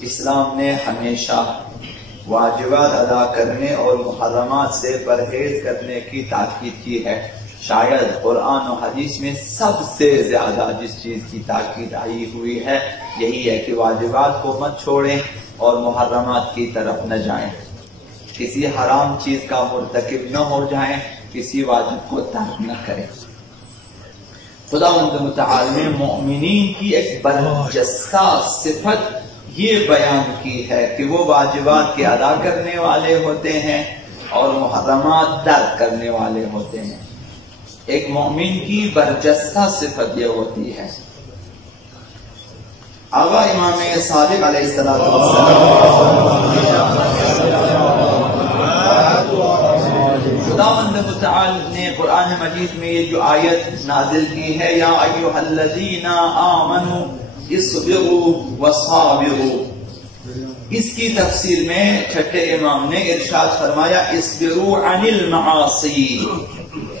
اسلام نے ہمیشہ واجبات ادا کرنے اور محرمات سے پرہیز کرنے کی تاکید کی ہے۔ شاید قرآن و حدیث میں سب سے زیادہ جس چیز کی تاکید آئی ہوئی ہے یہی ہے کہ واجبات کو مت چھوڑیں اور محرمات کی طرف نہ جائیں، کسی حرام چیز کا مرتکب نہ ہو جائیں، کسی واجب کو ترک نہ کریں۔ خداوند متعال نے مومنین کی ایک برجستہ صفت یہ بیان کی ہے کہ وہ واجبات کے ادا کرنے والے ہوتے ہیں اور محرمات ترک کرنے والے ہوتے ہیں۔ ایک مومن کی برجستہ صفت یہ ہوتی ہے۔ آقا امام صادق علیہ السلام خداوند متعال نے قرآن مجید میں یہ جو آیت نازل کی ہے، یا ایھا الذین آمنوا اصبروا وصابروا، اس کی تفسیر میں چھٹے امام نے ارشاد فرمایا اصبروا عن المعاصی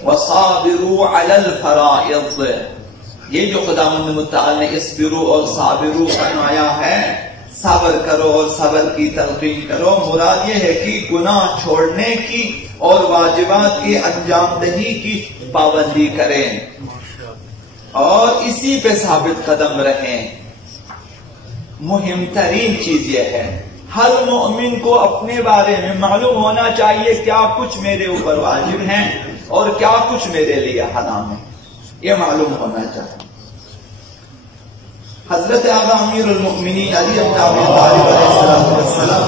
وصابروا علی الفرائض۔ یہ جو خداوند متعال نے اصبروا اور صابروا فرمایا ہے، صبر کرو اور صبر کی تلقین کرو، مراد یہ ہے کہ گناہ چھوڑنے کی اور واجبات کی انجام دہی کی پابندی کریں اور اسی پہ ثابت قدم رہیں۔ مہم ترین چیز یہ ہے، ہر مومن کو اپنے بارے میں معلوم ہونا چاہیے کیا کچھ میرے اوپر واجب ہیں اور کیا کچھ میرے لیے حرام ہے، یہ معلوم ہونا چاہیے۔ حضرت آقا امیر المؤمنین علی بن ابی طالب علیہ السلام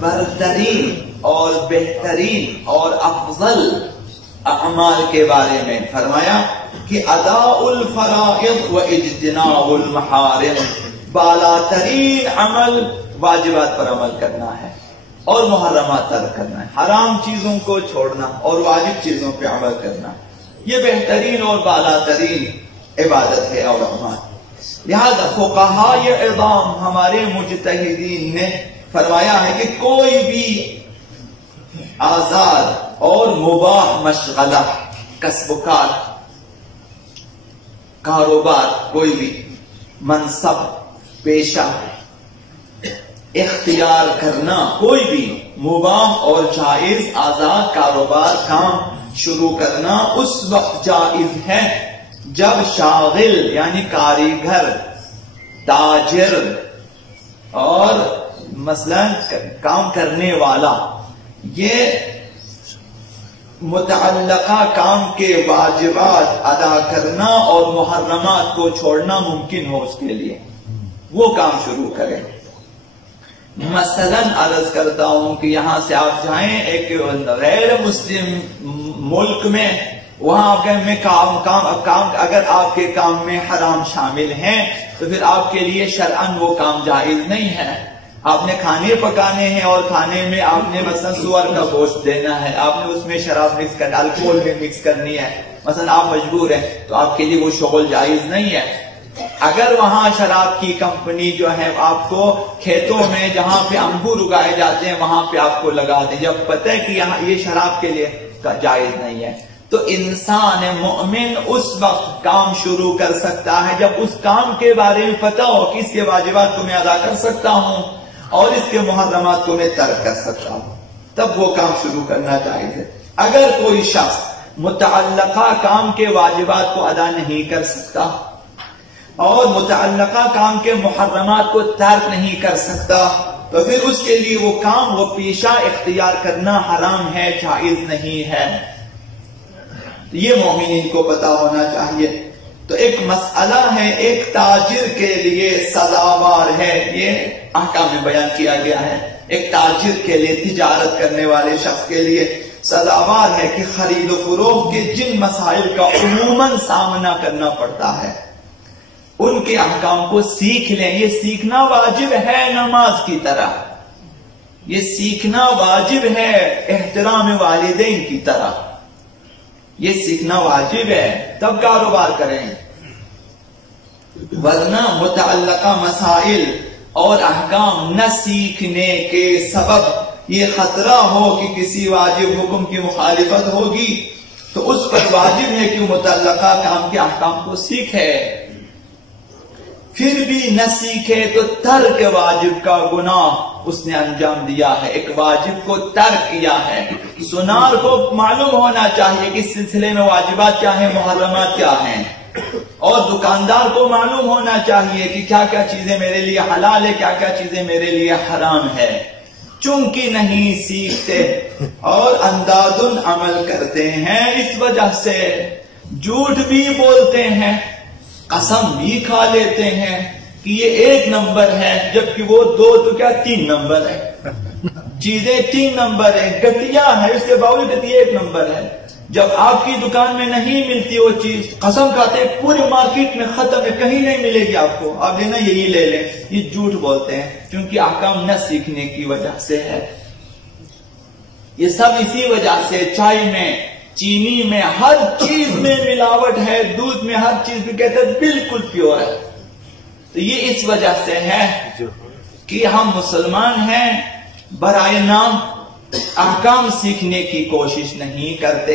برترین اور بہترین اور افضل اعمال کے بارے میں فرمایا کہ اداء الفرائض و اجتناب المحارم، بالا ترین عمل واجبات پر عمل کرنا ہے اور محرمات ترک کرنا ہے، حرام چیزوں کو چھوڑنا اور واجب چیزوں پہ عمل کرنا، یہ بہترین اور بالا ترین عبادت ہے اور عمل۔ لہذا فقہاء عظام ہمارے مجتہدین نے فرمایا ہے کہ کوئی بھی آزاد اور مباح مشغلہ، کسب و کار، کاروبار، کوئی بھی منصب، پیشہ اختیار کرنا، کوئی بھی مباح اور جائز آزاد کاروبار کام شروع کرنا اس وقت جائز ہے جب شاغل یعنی کاریگر، تاجر اور مثلا کام کرنے والا یہ متعلقہ کام کے واجبات ادا کرنا اور محرمات کو چھوڑنا ممکن ہو اس کے لیے، وہ کام شروع کرے۔ مثلا عرض کرتا ہوں کہ یہاں سے آپ جائیں ایک غیر مسلم ملک میں، وہاں میں کام اگر آپ کے کام میں حرام شامل ہیں تو پھر آپ کے لیے شرعاً وہ کام جائز نہیں ہے۔ آپ نے کھانے پکانے ہیں اور کھانے میں آپ نے مثلا سور کا گوشت دینا ہے، آپ نے اس میں شراب مکس کرنا، الکوہل بھی مکس کرنی ہے، مثلا آپ مجبور ہیں تو آپ کے لیے وہ شغل جائز نہیں ہے۔ اگر وہاں شراب کی کمپنی جو ہے آپ کو کھیتوں میں جہاں پہ انگور اگائے جاتے ہیں وہاں پہ آپ کو لگا دیں، جب پتہ ہے کہ یہاں یہ شراب کے لیے جائز نہیں ہے، تو انسان مومن اس وقت کام شروع کر سکتا ہے جب اس کام کے بارے میں پتہ ہو کہ اس کے واجبات کو میں ادا کر سکتا ہوں اور اس کے محرمات کو میں ترک کر سکتا ہوں، تب وہ کام شروع کرنا جائز ہے۔ اگر کوئی شخص متعلقہ کام کے واجبات کو ادا نہیں کر سکتا اور متعلقہ کام کے محرمات کو ترک نہیں کر سکتا تو پھر اس کے لیے وہ کام، وہ پیشہ اختیار کرنا حرام ہے، جائز نہیں ہے، یہ مومنین کو پتا ہونا چاہیے۔ تو ایک مسئلہ ہے، ایک تاجر کے لیے سزاوار ہے، یہ احکام میں بیان کیا گیا ہے، ایک تاجر کے لیے، تجارت کرنے والے شخص کے لیے سزاوار ہے کہ خرید و فروخت کے جن مسائل کا عموماً سامنا کرنا پڑتا ہے ان کے احکام کو سیکھ لیں۔ یہ سیکھنا واجب ہے نماز کی طرح، یہ سیکھنا واجب ہے احترام والدین کی طرح، یہ سیکھنا واجب ہے، تب کاروبار کریں، ورنہ متعلقہ مسائل اور احکام نہ سیکھنے کے سبب یہ خطرہ ہو کہ کسی واجب حکم کی مخالفت ہوگی تو اس پر واجب ہے کہ متعلقہ کام کے احکام کو سیکھے۔ پھر بھی نہ سیکھے تو ترک واجب کا گناہ اس نے انجام دیا ہے، ایک واجب کو ترک کیا ہے۔ سنار کو معلوم ہونا چاہیے کہ اس سلسلے میں واجبات کیا ہیں، محرمات کیا ہیں، اور دکاندار کو معلوم ہونا چاہیے کہ کیا کیا چیزیں میرے لیے حلال ہے، کیا کیا چیزیں میرے لیے حرام ہے۔ چونکہ نہیں سیکھتے اور انداز عمل کرتے ہیں، اس وجہ سے جھوٹ بھی بولتے ہیں، قسم بھی کھا لیتے ہیں کہ یہ 1 نمبر ہے، جبکہ وہ 2 تو کیا 3 نمبر ہے، چیزیں 3 نمبر ہے، گھٹیا ہے، اس کے باوجود یہ 1 نمبر ہے۔ جب آپ کی دکان میں نہیں ملتی وہ چیز، قسم کھاتے ہیں پوری مارکیٹ میں ختم ہے، کہیں نہیں ملے گی آپ کو، آپ لینا یہی لے لیں، یہ جھوٹ بولتے ہیں، کیونکہ احکام نہ سیکھنے کی وجہ سے ہے۔ یہ سب اسی وجہ سے چائے میں، چینی میں، ہر چیز میں ملاوٹ ہے، دودھ میں ہر چیز میں کہتے ہیں بالکل پیور ہے۔ تو یہ اس وجہ سے ہے کہ ہم مسلمان ہیں، برائے نام احکام سیکھنے کی کوشش نہیں کرتے۔